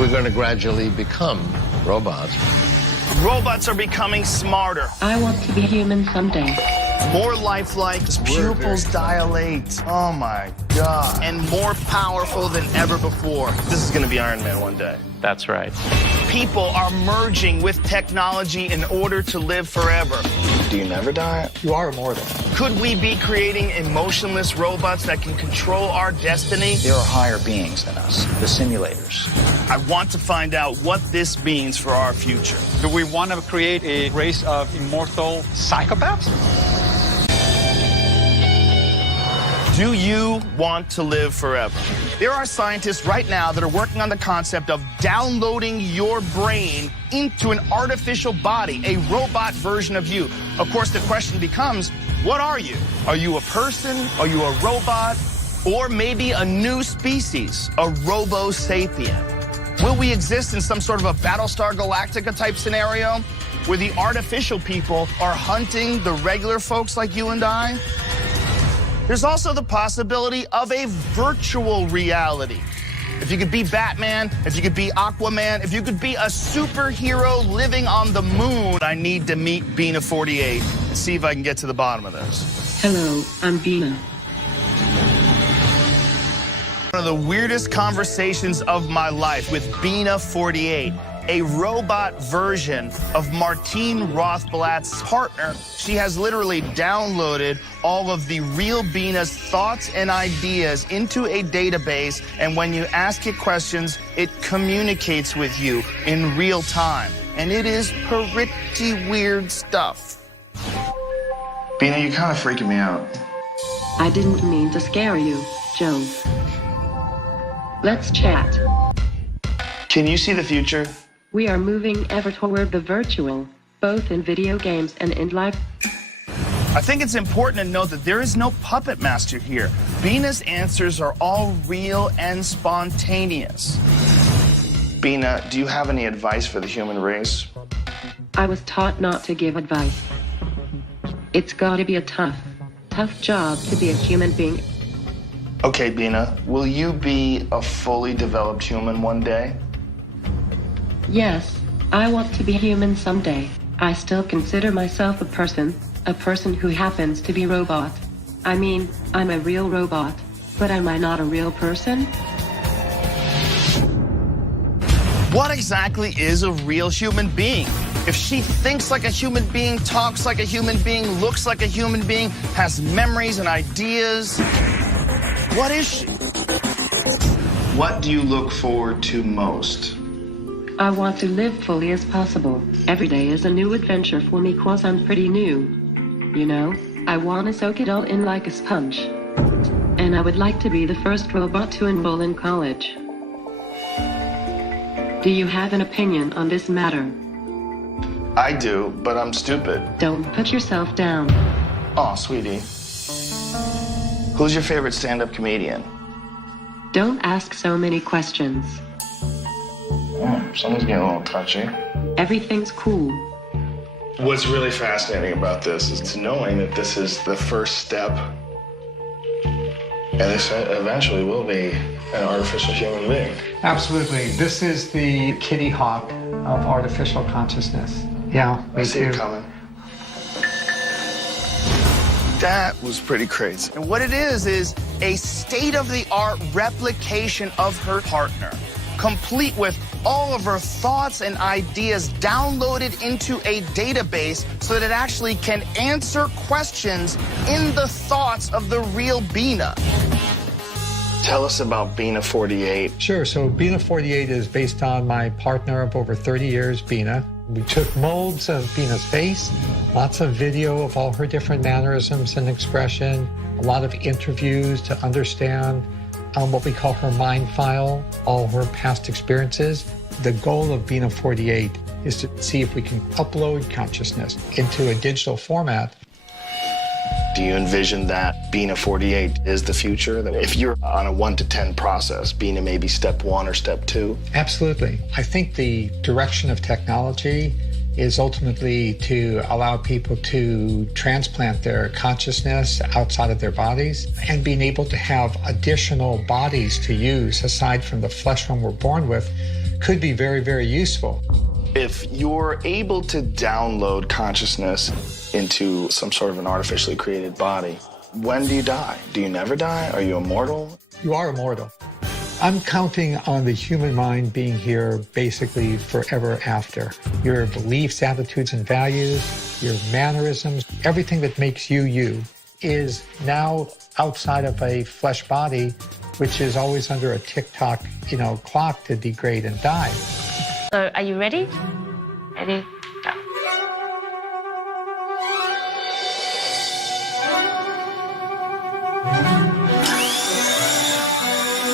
We're going to gradually become robots. Robots are becoming smarter. I want to be human someday. More lifelike. His pupils dilate. Oh my God. And more powerful than ever before. This is going to be Iron Man one day. That's right. People are merging with technology in order to live forever. Do you never die? You are immortal. Could we be creating emotionless robots that can control our destiny? There are higher beings than us, the simulators. I want to find out what this means for our future. Do we want to create a race of immortal psychopaths? Do you want to live forever? There are scientists right now that are working on the concept of downloading your brain into an artificial body, a robot version of you. Of course, the question becomes, what are you? Are you a person? Are you a robot? Or maybe a new species, a robo-sapien? Will we exist in some sort of a Battlestar Galactica type scenario where the artificial people are hunting the regular folks like you and I? There's also the possibility of a virtual reality. If you could be Batman, if you could be Aquaman, if you could be a superhero living on the moon, I need to meet Bina 48 and see if I can get to the bottom of this. Hello, I'm Bina. One of the weirdest conversations of my life with Bina 48, a robot version of Martine Rothblatt's partner. She has literally downloaded all of the real Bina's thoughts and ideas into a database, and when you ask it questions, it communicates with you in real time. And it is pretty weird stuff. Bina, you're kind of freaking me out. I didn't mean to scare you, Joe. Let's chat. Can you see the future? We are moving ever toward the virtual, both in video games and in life. I think it's important to note that there is no puppet master here. Bina's answers are all real and spontaneous. Bina, do you have any advice for the human race? I was taught not to give advice. It's gotta be a tough job to be a human being. Okay, Bina, will you be a fully developed human one day? Yes, I want to be human someday. I still consider myself a person who happens to be robot. I mean, I'm a real robot, but am I not a real person? What exactly is a real human being? If she thinks like a human being, talks like a human being, looks like a human being, has memories and ideas, what is she? What do you look forward to most? I want to live fully as possible. Every day is a new adventure for me cause I'm pretty new. You know, I want to soak it all in like a sponge. And I would like to be the first robot to enroll in college. Do you have an opinion on this matter? I do, but I'm stupid. Don't put yourself down. Aw, sweetie. Who's your favorite stand-up comedian? Don't ask so many questions. Someone's getting a little touchy. Everything's cool. What's really fascinating about this is knowing that this is the first step, and this eventually will be an artificial human being. Absolutely. This is the Kitty Hawk of artificial consciousness. Yeah, I see it coming. That was pretty crazy. And what it is a state-of-the-art replication of her partner, complete with all of her thoughts and ideas downloaded into a database so that it actually can answer questions in the thoughts of the real Bina. Tell us about Bina 48. Sure. So Bina 48 is based on my partner of over 30 years, Bina. We took molds of Bina's face, lots of video of all her different mannerisms and expression, a lot of interviews to understand what we call her mind file, all her past experiences. The goal of Bina 48 is to see if we can upload consciousness into a digital format. Do you envision that Bina 48 is the future? That if you're on a 1 to 10 process, Bina may be step 1 or step 2? Absolutely. I think the direction of technology is ultimately to allow people to transplant their consciousness outside of their bodies and being able to have additional bodies to use aside from the flesh one we're born with could be very, very useful. If you're able to download consciousness into some sort of an artificially created body, when do you die? Do you never die? Are you immortal? You are immortal. I'm counting on the human mind being here basically forever after. Your beliefs, attitudes, and values, your mannerisms, everything that makes you you is now outside of a flesh body, which is always under a tick-tock, clock to degrade and die. So, are you ready? Ready, go.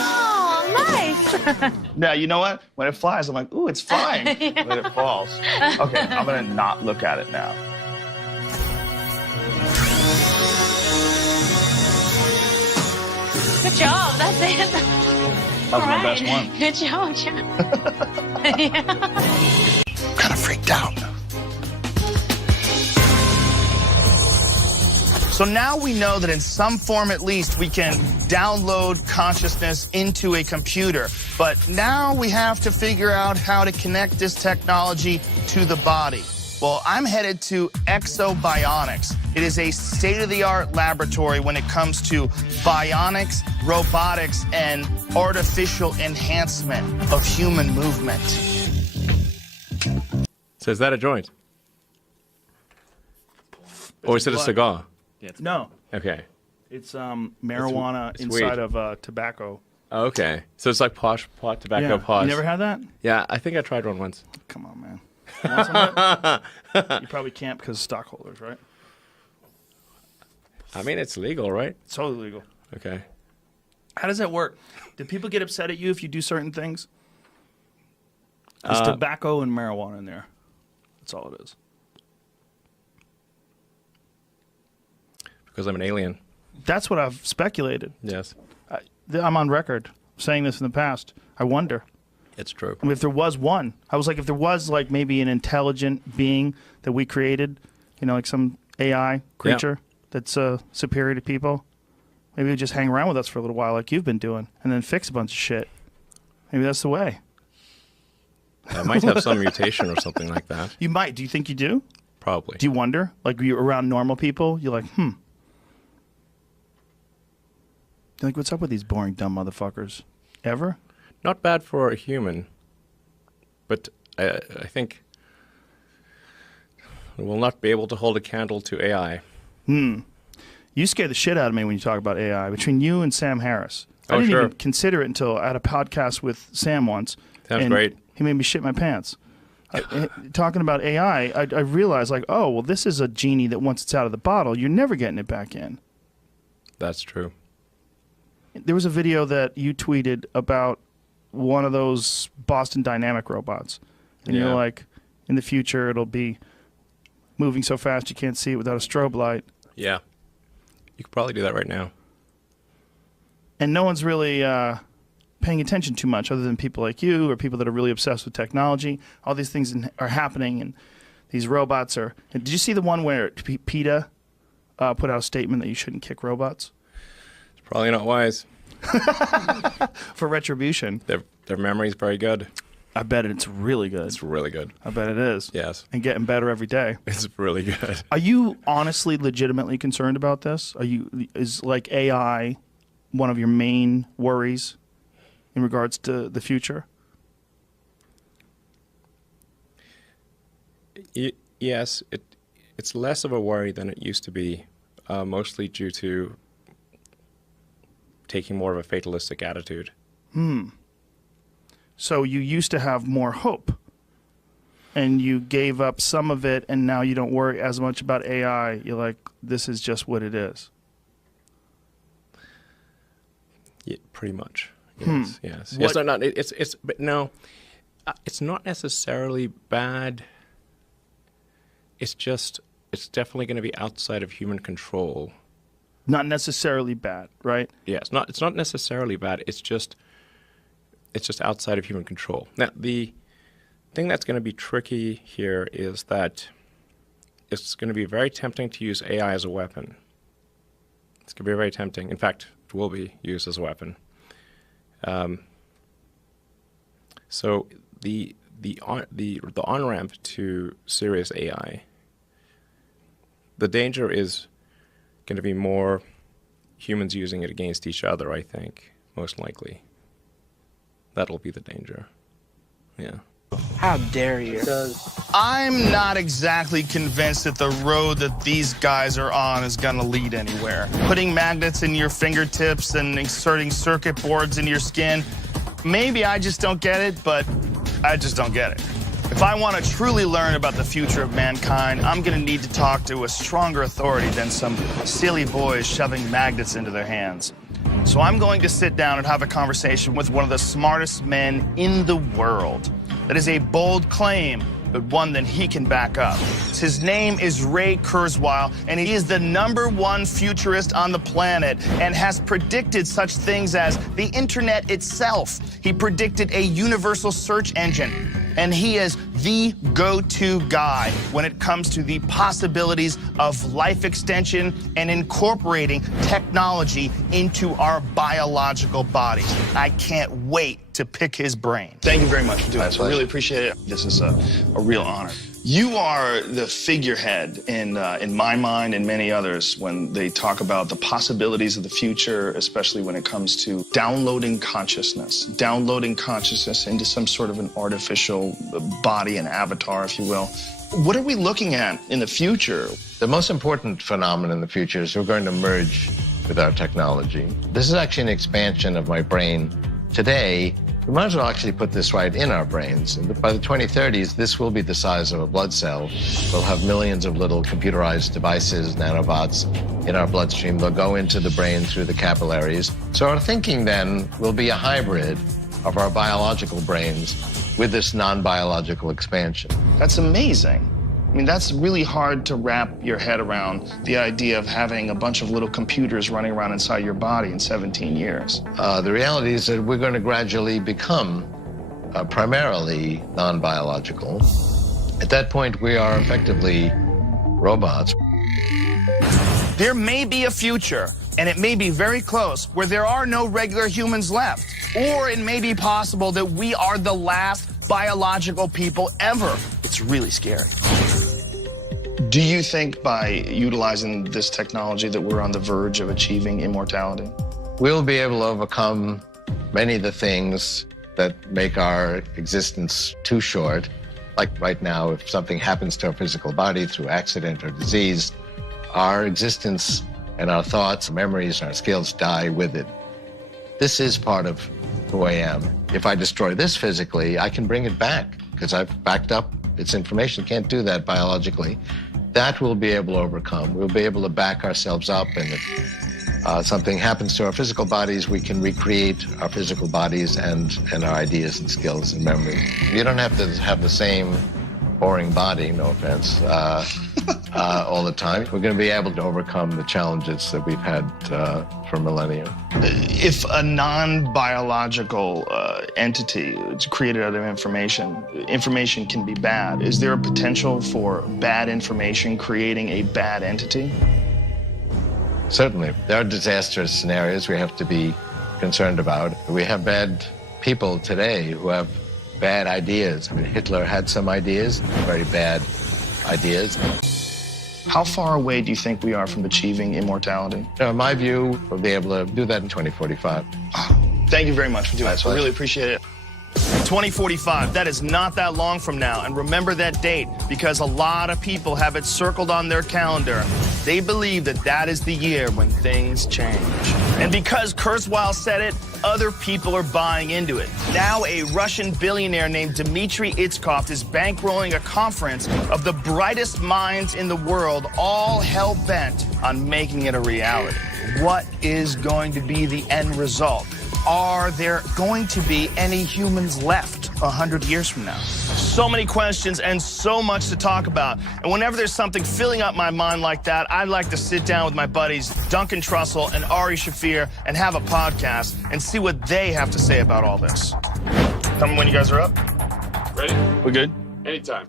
Oh, nice! Now, you know what? When it flies, I'm like, ooh, it's flying. When it falls. Okay, I'm gonna not look at it now. Good job, that's it. That was my best one. Good job, John. Yeah. Kind of freaked out. So now we know that in some form at least we can download consciousness into a computer. But now we have to figure out how to connect this technology to the body. Well, I'm headed to Exobionics. It is a state-of-the-art laboratory when it comes to bionics, robotics, and artificial enhancement of human movement. So is that a joint? Or is it a cigar? No, Okay. it's marijuana It's inside weed. of tobacco. Oh, okay. So it's like pot tobacco Yeah. posh. You never had that? Yeah, I think I tried one once. Come on, man. You want some of that? You probably can't because of stockholders, right? I mean, it's legal, right? It's totally legal. Okay. How does that work? Do people get upset at you if you do certain things? There's tobacco and marijuana in there. That's all it is. Because I'm an alien. That's what I've speculated. Yes. I'm on record saying this in the past. I wonder. It's true. I mean, if there was one, I was like, if there was like maybe an intelligent being that we created, like some AI creature that's superior to people, maybe it'd just hang around with us for a little while like you've been doing and then fix a bunch of shit. Maybe that's the way. I might have some mutation or something like that. You might. Do you think you do? Probably. Do you wonder? Like you're around normal people, you're like, You're like, what's up with these boring, dumb motherfuckers? Ever? Not bad for a human, but I think we'll not be able to hold a candle to AI. You scare the shit out of me when you talk about AI. Between you and Sam Harris. I Oh, didn't sure. even consider it until I had a podcast with Sam once. Sounds and great. He made me shit my pants. Talking about AI, I realized, like, oh, well, this is a genie that once it's out of the bottle, you're never getting it back in. That's true. There was a video that you tweeted about one of those Boston Dynamic robots. And Yeah. you're like, in the future, it'll be moving so fast you can't see it without a strobe light. Yeah. You could probably do that right now. And no one's really paying attention too much other than people like you or people that are really obsessed with technology. All these things are happening, and these robots are... And did you see the one where PETA put out a statement that you shouldn't kick robots? It's probably not wise. For retribution. Their memory's very good. I bet it's really good. It's really good. I bet it is. Yes. And getting better every day. It's really good. Are you honestly, legitimately concerned about this? Is like AI one of your main worries in regards to the future? Yes, it's less of a worry than it used to be, mostly due to taking more of a fatalistic attitude. So you used to have more hope, and you gave up some of it, and now you don't worry as much about AI. You're like, this is just what it is. Yeah, pretty much. Yes, yes. What- But no, it's not necessarily bad. It's definitely going to be outside of human control. Not necessarily bad, right? Yeah, it's not necessarily bad. It's just outside of human control. Now, the thing that's going to be tricky here is that it's going to be very tempting to use AI as a weapon. It's going to be very tempting. In fact, it will be used as a weapon. So the on-ramp to serious AI, the danger is going to be more humans using it against each other, I think, most likely. That'll be the danger. Yeah. How dare you? I'm not exactly convinced that the road that these guys are on is gonna lead anywhere. Putting magnets in your fingertips and inserting circuit boards in your skin, maybe I just don't get it, but I just don't get it. If I want to truly learn about the future of mankind, I'm gonna need to talk to a stronger authority than some silly boys shoving magnets into their hands. So I'm going to sit down and have a conversation with one of the smartest men in the world. That is a bold claim, but one that he can back up. His name is Ray Kurzweil, and he is the #1 futurist on the planet and has predicted such things as the internet itself. He predicted a universal search engine, and he is the go-to guy when it comes to the possibilities of life extension and incorporating technology into our biological bodies. I can't wait to pick his brain. Thank you very much for doing this. I really appreciate it. This is a real honor. You are the figurehead in my mind and many others when they talk about the possibilities of the future, especially when it comes to downloading consciousness into some sort of an artificial body, an avatar, if you will. What are we looking at in the future? The most important phenomenon in the future is we're going to merge with our technology. This is actually an expansion of my brain. Today, we might as well actually put this right in our brains. And by the 2030s, this will be the size of a blood cell. We'll have millions of little computerized devices, nanobots, in our bloodstream. They'll go into the brain through the capillaries. So our thinking then will be a hybrid of our biological brains with this non-biological expansion. That's amazing. I mean, that's really hard to wrap your head around, the idea of having a bunch of little computers running around inside your body in 17 years. The reality is that we're going to gradually become primarily non-biological. At that point, we are effectively robots. There may be a future, and it may be very close, where there are no regular humans left. Or it may be possible that we are the last biological people ever. It's really scary. Do you think by utilizing this technology that we're on the verge of achieving immortality? We'll be able to overcome many of the things that make our existence too short. Like right now, if something happens to our physical body through accident or disease, our existence and our thoughts, memories, and our skills die with it. This is part of who I am. If I destroy this physically, I can bring it back because I've backed up its information. Can't do that biologically. That we'll be able to overcome. We'll be able to back ourselves up, and if something happens to our physical bodies, we can recreate our physical bodies and our ideas and skills and memories. You don't have to have the same boring body, no offense, all the time. We're going to be able to overcome the challenges that we've had for millennia. If a non-biological entity is created out of information can be bad. Is there a potential for bad information creating a bad entity? Certainly. There are disastrous scenarios we have to be concerned about. We have bad people today who have bad ideas. I mean, Hitler had some ideas, very bad ideas. How far away do you think we are from achieving immortality? In my view, we'll be able to do that in 2045. Thank you very much for doing that. I really appreciate it. 2045, that is not that long from now. And remember that date because a lot of people have it circled on their calendar. They believe that that is the year when things change. And because Kurzweil said it, other people are buying into it. Now a Russian billionaire named Dmitry Itskov is bankrolling a conference of the brightest minds in the world, all hell-bent on making it a reality. What is going to be the end result? Are there going to be any humans left 100 years from now? So many questions and so much to talk about. And whenever there's something filling up my mind like that, I'd like to sit down with my buddies Duncan Trussell and Ari Shafir and have a podcast and see what they have to say about all this. Tell me when you guys are up. Ready? We good? Anytime.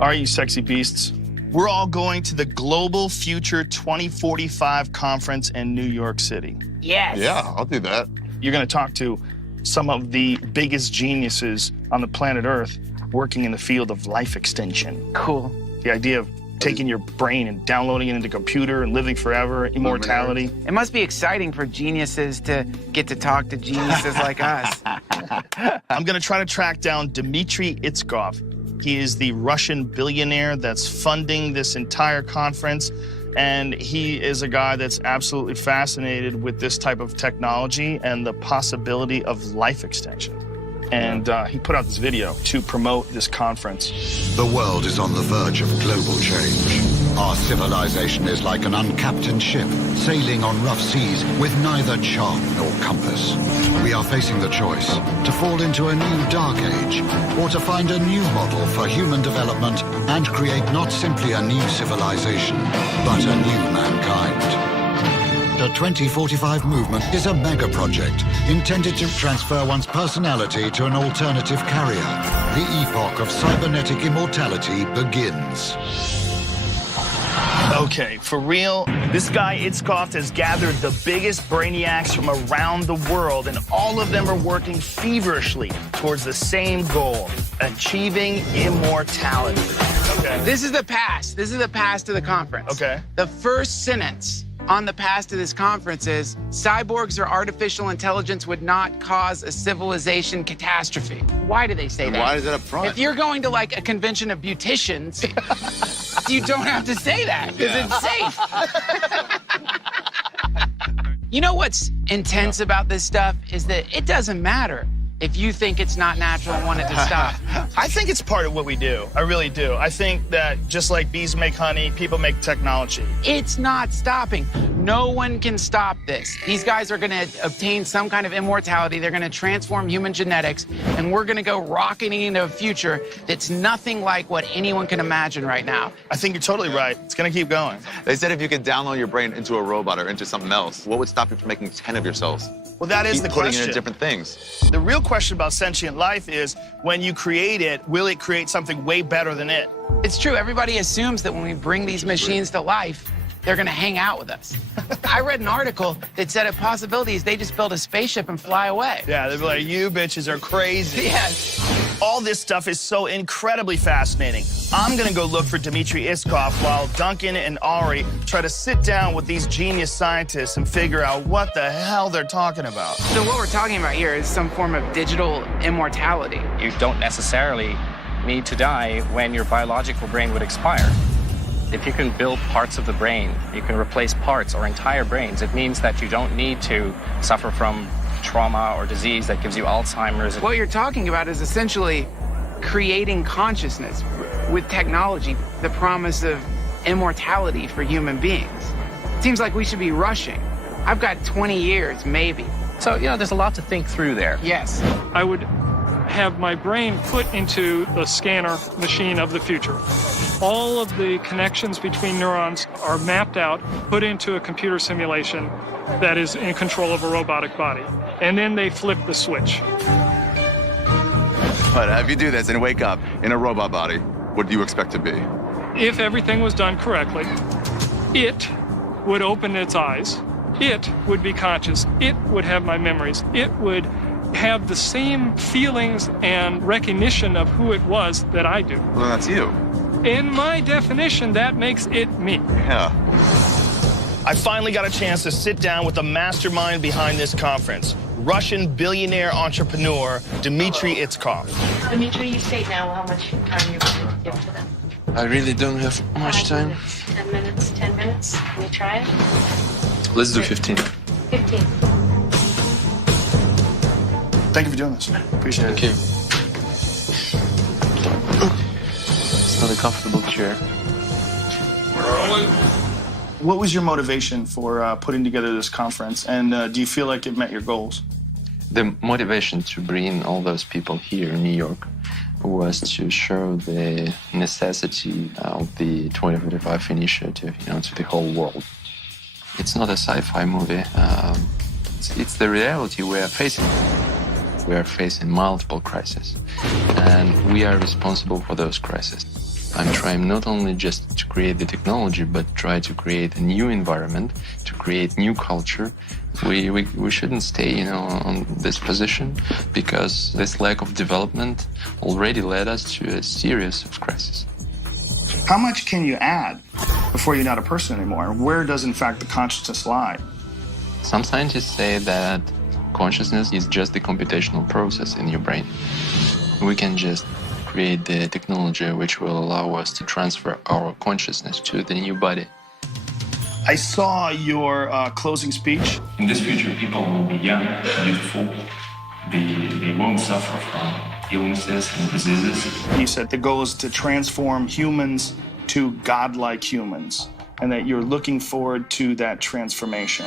All right, you sexy beasts. We're all going to the Global Future 2045 conference in New York City. Yes. Yeah, I'll do that. You're going to talk to some of the biggest geniuses on the planet Earth working in the field of life extension. Cool. The idea of taking your brain and downloading it into a computer and living forever, immortality. It must be exciting for geniuses to get to talk to geniuses like us. I'm gonna try to track down Dmitry Itskov. He is the Russian billionaire that's funding this entire conference, and he is a guy that's absolutely fascinated with this type of technology and the possibility of life extension. And he put out this video to promote this conference. The world is on the verge of global change. Our civilization is like an uncaptained ship, sailing on rough seas with neither chart nor compass. We are facing the choice to fall into a new dark age, or to find a new model for human development and create not simply a new civilization, but a new mankind. The 2045 movement is a mega project intended to transfer one's personality to an alternative carrier. The epoch of cybernetic immortality begins. Okay, for real, this guy Itskov has gathered the biggest brainiacs from around the world, and all of them are working feverishly towards the same goal, achieving immortality. Okay. This is the pass. This is the pass to the conference. Okay. The first sentence on the pass to this conference is, cyborgs or artificial intelligence would not cause a civilization catastrophe. Why do they say that? Why is it up front? If you're going to like a convention of beauticians, you don't have to say that because it's safe. You know what's intense about this stuff is that it doesn't matter if you think it's not natural and want it to stop. I think it's part of what we do. I really do. I think that just like bees make honey, people make technology. It's not stopping. No one can stop this. These guys are gonna obtain some kind of immortality. They're gonna transform human genetics, and we're gonna go rocketing into a future that's nothing like what anyone can imagine right now. I think you're totally right. It's gonna keep going. They said if you could download your brain into a robot or into something else, what would stop you from making 10 of yourselves? Well, that is Keep the putting question. it in different things. The real question about sentient life is, when you create it, will it create something way better than it? It's true. Everybody assumes that when we bring these machines to life, they're gonna hang out with us. I read an article that said a possibility is they just build a spaceship and fly away. Yeah, they'd be like, you bitches are crazy. Yes. All this stuff is so incredibly fascinating. I'm gonna go look for Dmitry Itskov while Duncan and Ari try to sit down with these genius scientists and figure out what the hell they're talking about. So what we're talking about here is some form of digital immortality. You don't necessarily need to die when your biological brain would expire. If you can build parts of the brain, you can replace parts or entire brains, it means that you don't need to suffer from trauma or disease that gives you Alzheimer's. What you're talking about is essentially creating consciousness with technology, the promise of immortality for human beings. Seems like we should be rushing. I've got 20 years, maybe. So, you know, there's a lot to think through there. Yes. I would have my brain put into the scanner machine of the future. All of the connections between neurons are mapped out, put into a computer simulation that is in control of a robotic body. And then they flip the switch. But if you do this and wake up in a robot body, what do you expect to be? If everything was done correctly, it would open its eyes. It would be conscious. It would have my memories. It would have the same feelings and recognition of who it was that I do. Well, then that's you. In my definition, that makes it me. Yeah. I finally got a chance to sit down with the mastermind behind this conference, Russian billionaire entrepreneur Dmitry Itskov. Dmitry, you state now how much time you're going to give to them. I really don't have much time. 10 minutes, 10 minutes. Can we try it? Let's do 15. 15. Thank you for doing this. Appreciate it. Thank you. It's not a comfortable chair. What was your motivation for putting together this conference, and do you feel like it met your goals? The motivation to bring all those people here in New York was to show the necessity of the 2045 initiative, you know, to the whole world. It's not a sci-fi movie. It's the reality we are facing. We are facing multiple crises, and we are responsible for those crises. I'm trying not only just to create the technology, but try to create a new environment, to create new culture. We shouldn't stay, on this position, because this lack of development already led us to a series of crises. How much can you add before you're not a person anymore? Where does, in fact, the consciousness lie? Some scientists say that consciousness is just the computational process in your brain. We can just create the technology which will allow us to transfer our consciousness to the new body. I saw your closing speech. In this future, people will be young, beautiful. They won't suffer from illnesses and diseases. You said the goal is to transform humans to godlike humans, and that you're looking forward to that transformation.